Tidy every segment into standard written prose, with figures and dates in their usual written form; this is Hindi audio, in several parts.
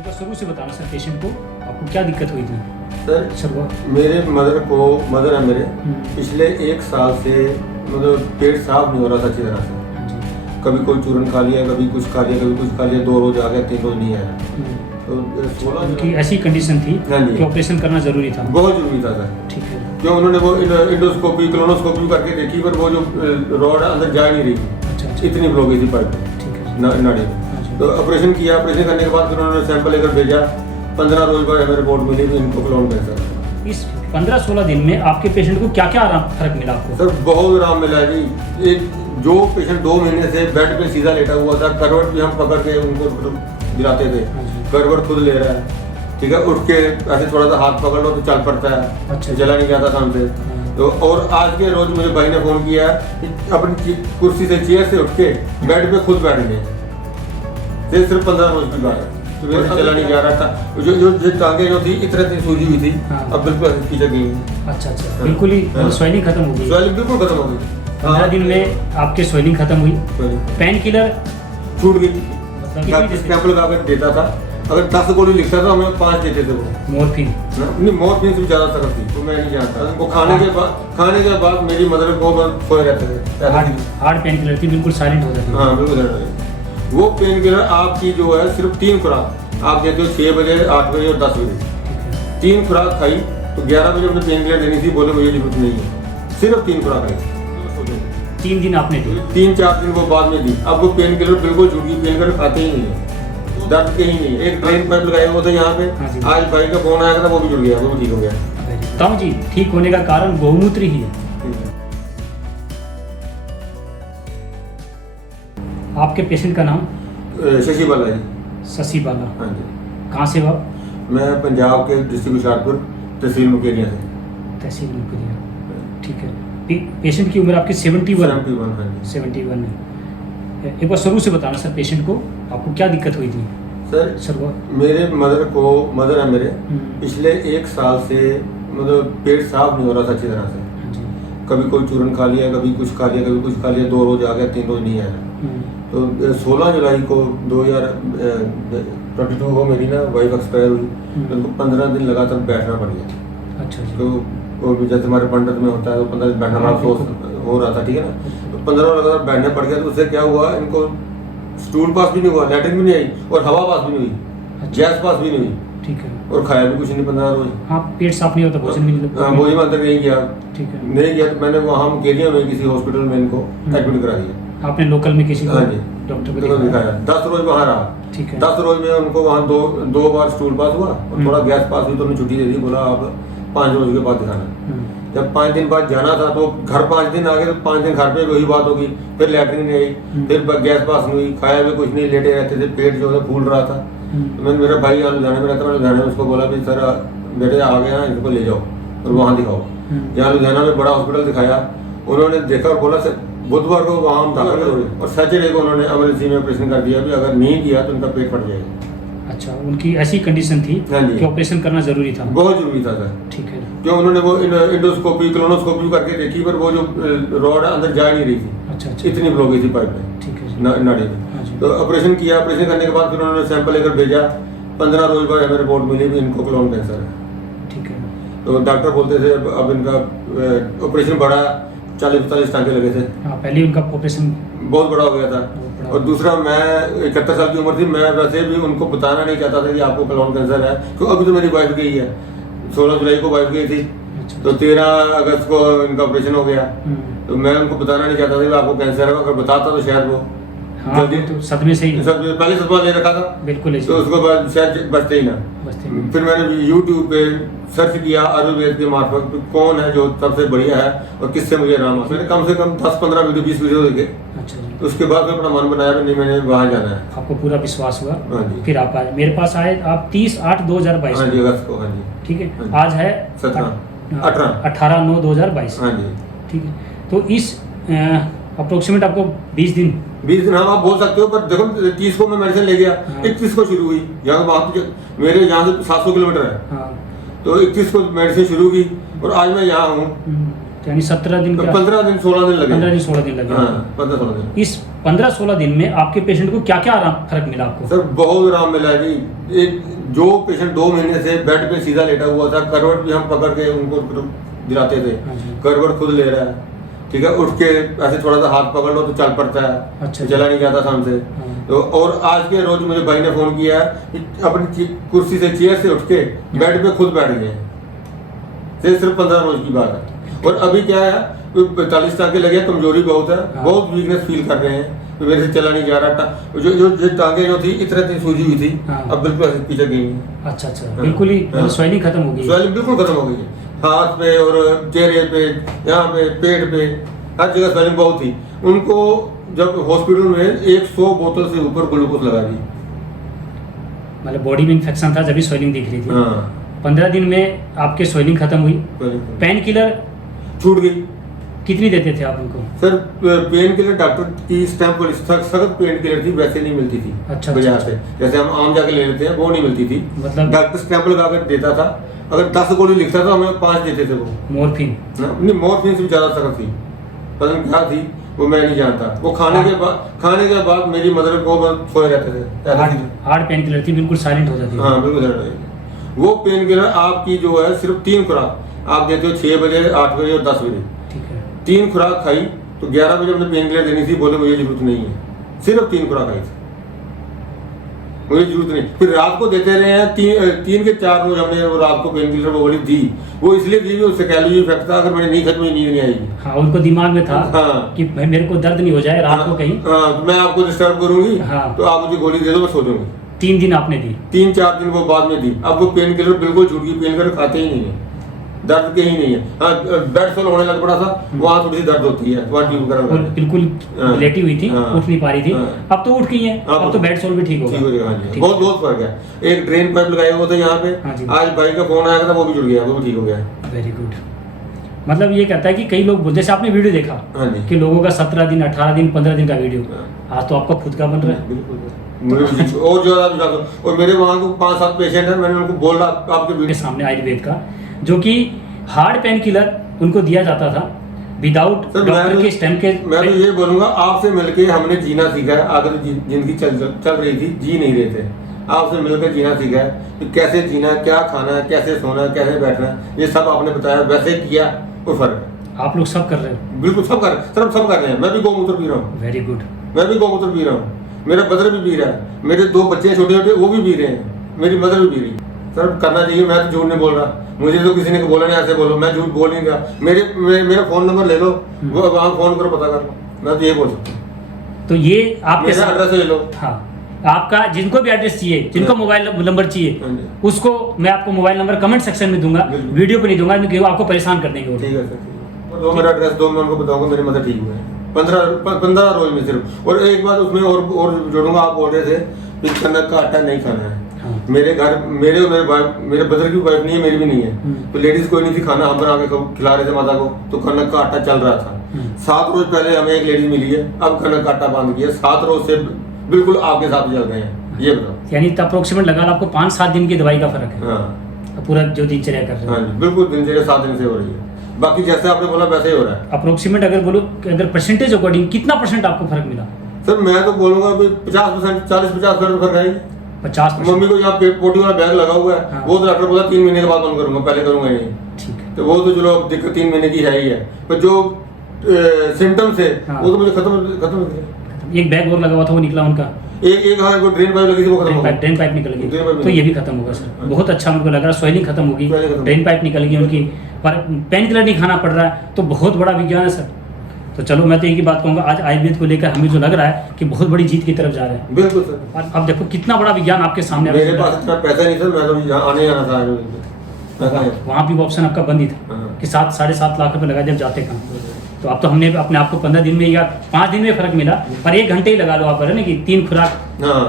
एक बार शुरू से बताना सर, पेशेंट को आपको क्या दिक्कत हुई थी? सर मेरे मदर है मेरे, पिछले 1 साल से मतलब पेट साफ नहीं हो रहा था अच्छी तरह से। कभी कोई चूरन खा लिया, कभी कुछ खा लिया, कभी कुछ खा लिया, 2 रोज आ गया, 3 रोज नहीं आया। तो 16 उनकी ऐसी कंडीशन थी कि ऑपरेशन करना जरूरी था? बहुत जरूरी था सर। ठीक है। क्यों उन्होंने वो इंडोस्कोपी कोलोनोस्कोपी करके देखी, पर वो जो रॉड अंदर जा नहीं रही थी। अच्छा। इतनी ब्लॉकेज थी पाइप नाड़ी में। तो ऑपरेशन किया, ऑपरेशन करने के बाद फिर उन्होंने सैंपल लेकर भेजा। 15 रोज बाद हमें रिपोर्ट मिली कि इनको कोलोन कैंसर है। इस 15-16 दिन में आपके पेशेंट को क्या क्या फर्क मिला आपको? सर बहुत आराम मिला जी। एक जो पेशेंट 2 महीने से बेड पे सीधा लेटा हुआ था, करवट भी हम पकड़ के उनको दिलाते थे, करवट खुद ले रहा है। ठीक है, उठ के ऐसे थोड़ा सा हाथ पकड़ लो तो चल पड़ता है। अच्छा। चला नहीं जाता था हमसे। तो और आज के रोज मुझे भाई ने फोन किया कि अपनी कुर्सी से, चेयर से उठ के बेड पे खुद बैठ गए। सिर्फ 15 रोज की बात है। तो मेरे से चला नहीं जा रहा था। जो टांगे जो थी इतनी इतनी सूजी हुई थी, अब बिल्कुल पीछे गई। अच्छा। बिल्कुल ही स्वेलिंग खत्म हो गई? स्वेलिंग बिल्कुल खत्म हो गई। 15 दिन में आपके स्वेलिंग खत्म हुई। पेन किलर छूट गई। स्टैंप लगा कर देता था, अगर 10 गोली लिखता था हमें 5 देते थे वो। मॉर्फिन? नहीं, मॉर्फिन से ज्यादा सख्त थी, तो मैं नहीं जानता। उनको खाने के बाद मेरी मदर को सोए रहते थे। हार्ड पेन किलर थी, बिल्कुल साइलेंट होता था? हाँ बिल्कुल। वो पेन किलर आपकी जो है सिर्फ 3 खुराक आप देते हो, 6 बजे, 8 बजे और 10 बजे। 3 खुराक खाई तो 11 बजे अपने पेन किलर देनी थी, बोले मुझे जरूरत नहीं है। सिर्फ 3 खुराक आई। 3 दिन आपने दी? 3-4 दिन वो बाद में दी। अब वो पेन किलर बिल्कुल छूट गई, पेन किलर खाते ही नहीं है, दर्द के ही नहीं है। एक ड्रेन पाइप लगाया हुआ था यहाँ पे, आज भाई का फोन आया था, वो भी जुड़ गया, वो भी ठीक हो गया। ताऊ जी, ठीक होने का कारण गौमूत्र ही है। आपके पेशेंट का नाम? शशि बाला जी। शशि बाला? हाँ जी। कहाँ से हो? मैं पंजाब के डिस्ट्रिक्ट हुशियारपुर, तहसील मुकेरिया से। तहसील मुकेरिया, ठीक है। पेशेंट की उम्र आपकी 71? 71 है। एक बार शुरू से बताना सर, पेशेंट को आपको क्या दिक्कत हुई थी? सर मेरे मदर है मेरे, पिछले 1 साल से मतलब पेट साफ नहीं हो रहा था अच्छी तरह से। कभी कोई चूरन खा लिया, कभी कुछ खा लिया, कभी कुछ खा लिया, 2 रोज आ गया, 3 रोज नहीं आया। तो 16 जुलाई को 2022 को मेरी ना वाइफ एक्सपायर हुई। तो उनको 15 दिन लगातार बैठना पड़ गया। अच्छा। तो वो भी जैसे हमारे पंडित में होता है, तो 15 दिन बैठना हो रहा था, ठीक है ना। तो 15 लगातार बैठने पड़ गया। तो उससे क्या हुआ, इनको स्टूल पास भी नहीं हुआ, लैट्रिन भी नहीं आई, और हवा पास भी नहीं हुई, गैस पास भी नहीं हुई। ठीक है। और खाया भी कुछ नहीं 15 रोज। हाँ, पेट साफ नहीं होता, भोजन भी नहीं। भोजन में अंदर नहीं गया। ठीक है। नहीं गया तो मैंने वहाँ मुकेरिया में किसी हॉस्पिटल में इनको एडमिट करा दिया। आपने लोकल में किसी हाँ जी डॉक्टर को दिखाया? 10 रोज वहाँ रहा। ठीक है। 10 रोज में उनको वहाँ दो बार स्टूल पास हुआ और थोड़ा गैस पास हुई, तो उन्होंने छुट्टी दे दी, बोला आप 5 रोज के बाद दिखाना। जब 5 दिन बाद जाना था तो घर 5 दिन आ गए, तो 5 दिन घर पे वही बात होगी, फिर लैट्रिन नहीं आई, फिर गैस पास नहीं हुई, खाया भी कुछ नहीं, लेटे रहते थे, पेट जो है फूल रहा था। तो मैंने, मेरा भाई यहाँ लुधियाने में रहता, मैं लुधियाने में उसको बोला भी सर बेटे आ गए ना, इनको ले जाओ और वहाँ दिखाओ। यहाँ लुधियाना में बड़ा हॉस्पिटल दिखाया, उन्होंने देखा और बोला सर बुधवार को वहाँ हम दाखिल हो गए, और सैटरडे को उन्होंने इमरजेंसी में ऑपरेशन कर दिया भी अगर नहीं किया तो उनका पेट फट जाएगा। अच्छा, उनकी ऐसी कंडीशन थी कि ऑपरेशन करना जरूरी था? बहुत जरूरी था सर। ठीक है। क्यों उन्होंने वो इंडोस्कोपी कोलोनोस्कोपी करके देखी, पर वो जो रॉड अंदर जा नहीं रही थी। अच्छा। इतनी ब्लॉकेज थी पाइप में, ठीक है, नाड़ी में। तो ऑपरेशन किया, ऑपरेशन करने के बाद फिर उन्होंने सैंपल लेकर भेजा। 15 रोज बाद हमें रिपोर्ट मिली भी इनको कोलोन कैंसर है। ठीक है। तो डॉक्टर बोलते थे अब इनका ऑपरेशन बड़ा 40-45 टांके लगे थे। हाँ, पहले उनका ऑपरेशन बहुत बड़ा हो गया था। और दूसरा, मैं 71 साल की उम्र थी, मैं वैसे भी उनको बताना नहीं चाहता था कि आपको कोलोन कैंसर है, क्योंकि अभी तो मेरी वाइफ गई है, 16 जुलाई को वाइफ गई थी। तो 13 अगस्त को इनका ऑपरेशन हो गया। तो मैं उनको बताना नहीं चाहता था कि आपको कैंसर है, अगर बताता तो शायद वो जल्दी तो सदमे से ही पहले सदमा ले रखा था। बिल्कुल। तो उसको बाद शायद बचते ही ना। फिर मैंने YouTube पे सर्च किया आयुर्वेद के मार्फत कौन है जो सबसे बढ़िया है और किससे मुझे आराम हो। मैंने कम से कम 10-15 वीडियो 20 वीडियो देखे। अच्छा। तो उसके बाद मैं अपना मन बनाया नहीं, मैंने वहाँ जाना है। आपको पूरा विश्वास हुआ? हाँ जी। फिर आप आए, मेरे पास आए आप 30/8/2022। हाँ जी, अगस्त को। हाँ जी, ठीक है। आज है 18/9/2022। हाँ जी, ठीक है। तो इस अप्रोक्सीमेट आपको 20 दिन हाँ आप बोल सकते हो, पर देखो 30 को मैं मेडिसिन ले गया। 31 को शुरू हुई, यहाँ वहाँ मेरे यहाँ से 700 किलोमीटर है। हाँ। तो 31 को मेडिसिन शुरू की और आज मैं यहाँ हूँ। यानी 17 दिन, 15 दिन 16 दिन लगे। 15 दिन 16 दिन लगे। हाँ, 15-16 दिन। इस 15-16 दिन में आपके पेशेंट को क्या क्या फर्क मिला आपको? सर बहुत आराम मिला जी। एक जो पेशेंट 2 महीने से बेड पे सीधा लेटा हुआ था, करवट भी हम पकड़ के उनको दिलाते थे, हाँ जी। करवट खुद ले रहा है, ठीक है, उठ के ऐसे थोड़ा सा हाथ पकड़ लो तो चल पड़ता है। अच्छा। चला नहीं जाता था हमसे। हाँ। तो और आज के रोज मुझे भाई ने फोन किया कि अपनी कुर्सी से, चेयर से उठ के बेड पे खुद बैठ गए। सिर्फ 15 रोज की बात है। और अभी क्या है, 45 टाँके लगे, कमजोरी बहुत है, हाँ। बहुत वीकनेस फील कर रहे हैं, तो मेरे से चला नहीं जा रहा। जो टांगे जो थी इतनी सूजी हुई थी, हाँ। अब बिल्कुल ऐसे पीछे गई है। अच्छा अच्छा, हाँ। बिल्कुल ही हाँ। स्वेलिंग खत्म हो गई है। स्वेलिंग बिल्कुल खत्म हो गई है, हाथ पे और चेहरे पे, यहाँ पे, पेट पे, हर जगह स्वेलिंग बहुत थी। उनको जब हॉस्पिटल में 100 बोतल से ऊपर ग्लूकोज लगा दी। मतलब बॉडी में इन्फेक्शन था, जब स्वेलिंग दिख रही थी। हाँ। 15 दिन में आपके स्वेलिंग खत्म हुई। पेन किलर छूट गई। कितनी देते थे आप उनको? सर पेन किलर डॉक्टर की स्टैंप वाली सख्त पेन किलर थी, वैसे नहीं मिलती थी। अच्छा, बाजार अच्छा। से जैसे हम आम जाके ले लेते हैं, वो नहीं मिलती थी। मतलब डॉक्टर स्टैंप लगा कर देता था। अगर 10 गोली लिखता था, हमें 5 देते थे वो। मॉर्फिन? नहीं, मॉर्फिन से भी ज्यादा सख्त थी, पता नहीं क्या थी वो, मैं नहीं जानता। वो खाने के बाद मेरी मदर को सोए रहते थे। हार्ड पेन किलर थी, बिल्कुल साइलेंट हो जाती थी। हाँ बिल्कुल। वो पेन किलर आपकी जो है सिर्फ 3 खुराक आप देते हो, 6 बजे, 8 बजे और 10 बजे। ठीक है। 3 खुराक खाई तो 11 बजे हमने पेन किलर देनी थी, बोले मुझे जरूरत नहीं है, सिर्फ 3 खुराक खाई थी, मुझे जरूरत नहीं। फिर रात को देते रहे हैं, 3 के 4 रोज हमने वो रात को पेन किलर वो गोली दी। वो इसलिए दी, उससे कैलोरी इफेक्ट था, अगर मैंने नहीं खत्म नींद नहीं आएगी। हाँ, उनको दिमाग में था हाँ। कि भाई मेरे को दर्द नहीं हो जाए रात को कहीं। हाँ, तो मैं आपको डिस्टर्ब करूंगी। हाँ। तो आप मुझे गोली दे दो, मैं सो जाऊंगी। 3 दिन आपने दी? 3-4 दिन वो बाद में दी। अब वो पेन किलर बिल्कुल छूट गई, पेन किलर खाते ही नहीं है, दर्द के ही नहीं है। हाँ, बेड सोल होने लग पड़ा था, वहाँ थोड़ी सी दर्द होती है, वहाँ ट्यूब वगैरह और बिल्कुल हाँ। लेटी हुई थी, हाँ। उठ नहीं पा रही थी। हाँ। अब तो उठ गई है, अब तो बेड सोल भी ठीक हो ठीक हो गया। जाएगा। हाँ जी, ठीक बहुत है। बहुत फर्क है। एक ड्रेन पाइप लगाया हुआ था यहाँ हाँ पे, जी। आज भाई का फोन आया था, वो भी जुड़ गया, वो भी ठीक हो गया। Very good. मतलब ये कहता है कि कई लोग, जैसे आपने वीडियो देखा हाँ जी। कि लोगों का 17 दिन, 18 दिन, 15 दिन का वीडियो, हाँ। आज तो आपका खुद का बन रहा है। बिल्कुल। और ज्यादा विश्वास हो। और मेरे वहाँ को 5-7 पेशेंट है, मैंने उनको बोला आपके मेरे वीडियो सामने आयुर्वेद का, जो कि हार्ड पेन किलर उनको दिया जाता था विदाउट डॉक्टर के स्टैम्प के। मैं तो ये बोलूंगा, आपसे मिलके हमने जीना सीखा है। आगे तो जिंदगी चल रही थी, जी नहीं रहे थे। आपसे मिलकर जीना सीखा है कि कैसे जीना है, क्या खाना है, कैसे सोना है, कैसे बैठना है, ये सब आपने बताया, वैसे किया, कोई फर्क है। आप लोग सब कर रहे हो? बिल्कुल सब कर रहे हैं। मैं भी गौमूत्र पी रहा हूँ। Very good. मैं भी गौमूत्र पी रहा हूँ, मेरा ब्रदर भी पी रहा है, मेरे 2 बच्चे छोटे छोटे वो भी पी रहे हैं, मेरी मदर भी पी रही है। सर करना चाहिए, मैं तो झूठ नहीं बोल रहा, मुझे तो किसी ने बोला नहीं ऐसे बोलो, मैं झूठ बोल नहीं रहा। मेरा फोन नंबर ले लो, वो वहाँ फोन करो, पता कर लो, मैं तो ये बोल सकता हूँ। तो ये आपके मेरा एड्रेस ले लो। हाँ, आपका जिनको भी एड्रेस चाहिए, जिनको मोबाइल नंबर चाहिए, उसको मैं आपको मोबाइल नंबर कमेंट सेक्शन में दूंगा, वीडियो पे नहीं दूंगा क्योंकि वो आपको परेशान कर देंगे। ठीक है सर, दो मेरा एड्रेस दो, मैं उनको बताऊंगा, मेरी मदर ठीक हुए हैं 15 रोज में सिर्फ। और एक बात उसमें और जोड़ूंगा, आप बोल रहे थे कि कनक का आटा नहीं खाना है। हाँ। मेरे घर मेरे ब्रदर की वाइफ नहीं है, मेरी भी नहीं है, तो लेडीज कोई नहीं थी, खाना हम बना के खिला रहे थे माता को, तो कनक का आटा चल रहा था। 7 रोज पहले हमें एक लेडीज मिली है, अब कनक का आटा बंद किया, 7 रोज से बिल्कुल आपके साथ चल रहे हैं। ये बताओ, यानी अप्रोक्सीमेट लगा लो आपको 5-7 दिन की दवाई का फर्क है। हाँ पूरा जो दिनचर्या कर रहे हाँ हैं। जी, बिल्कुल दिनचर्या 7 दिन से हो रही है। बाकी जैसे आपने बोला वैसे ही हो रहा है। अप्रोक्सीमेट अगर बोलो, अगर परसेंटेज अकॉर्डिंग कितना % आपको फर्क मिला? सर मैं तो बोलूंगा 50%, 40-50% फर्क है। 50%। मम्मी को यहाँ पोटी वाला बैग लगा हुआ है, हाँ। वो तो डॉक्टर बोला 3 महीने के बाद बंद करूंगा, पहले करूंगा नहीं। ठीक है। तो वो तो चलो अब दिक्कत 3 महीने की है ही है, पर जो सिम्टम्स है हाँ। वो तो मुझे खत्म हो गया। एक बैग और लगा हुआ था, वो निकला उनका? एक हाँ, वो ड्रेन पाइप लगी थी, वो खत्म हो गई। ड्रेन पाइप निकल ड्रेन गई, पाइप तो ये भी खत्म होगा सर। हाँ। बहुत अच्छा मुझको लग रहा है, स्वेलिंग खत्म होगी, स्वेलिंग खत्म ड्रेन पाइप निकल गई उनकी, पर पेन किलर नहीं खाना पड़ रहा है, तो बहुत बड़ा विज्ञान है सर। तो चलो मैं तो एक ही बात कहूँगा, आज आयुर्वेद को लेकर हमें जो लग रहा है कि बहुत बड़ी जीत की तरफ जा रहे हैं। बिल्कुल सर। और अब देखो कितना बड़ा विज्ञान आपके सामने। मेरे पास इतना पैसा नहीं सर, मैं तो यहाँ आने जाना था आयुर्वेद में। वहाँ भी वो ऑप्शन आपका बंद ही था हाँ। कि 7-7.5 लाख रुपए लगा जब जाते कहाँ। तो अब तो हमने अपने आप को 15 दिन में या 5 दिन में फर्क मिला, पर 1 घंटे ही लगा लो आप, है ना, कि 3 खुराक हाँ,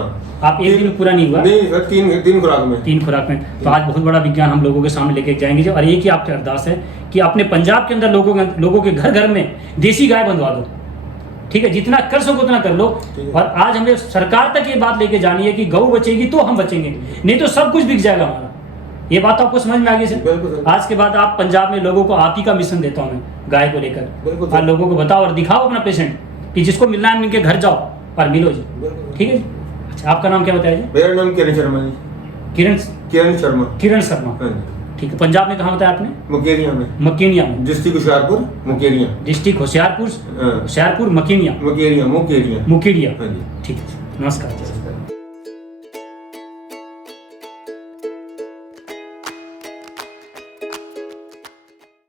आप 1 दिन में पूरा नहीं हुआ। नहीं सर, 3 खुराक में। 3 खुराक में। तो आज बहुत बड़ा विज्ञान हम लोगों के सामने लेके जाएंगे जो, और एक ही आपकी अरदास है कि अपने पंजाब के अंदर लोगों के घर घर में देसी गाय बंधवा दो। ठीक है, जितना कर सको उतना कर लो। और आज हमें सरकार तक ये बात लेके जानी है कि गौ बचेगी तो हम बचेंगे, नहीं तो सब कुछ बिक जाएगा हमारा। ये बात तो आपको समझ में आ गई सर? आज के बाद आप पंजाब में लोगों को आप ही का मिशन देता हूँ मैं, गाय को लेकर। और लोगों को बताओ और दिखाओ अपना पेशेंट कि जिसको मिलना है उनके घर जाओ और मिलो जी। बिल्कुल। ठीक है जी। अच्छा, आपका नाम क्या बताया जी? मेरा नाम किरण शर्मा जी। किरण किरण शर्मा। किरण शर्मा। हाँ जी। ठीक है। पंजाब में कहाँ बताया आपने? मुकेरिया में। मकीनिया में। डिस्ट्रिक्ट हुशियारपुर मुकेरिया। डिस्ट्रिक्ट होशियारपुर हाँ। होशियारपुर मकीनिया मुकेरिया मुकेरिया। मुकेरिया। हाँ जी। ठीक है जी। नमस्कार जी।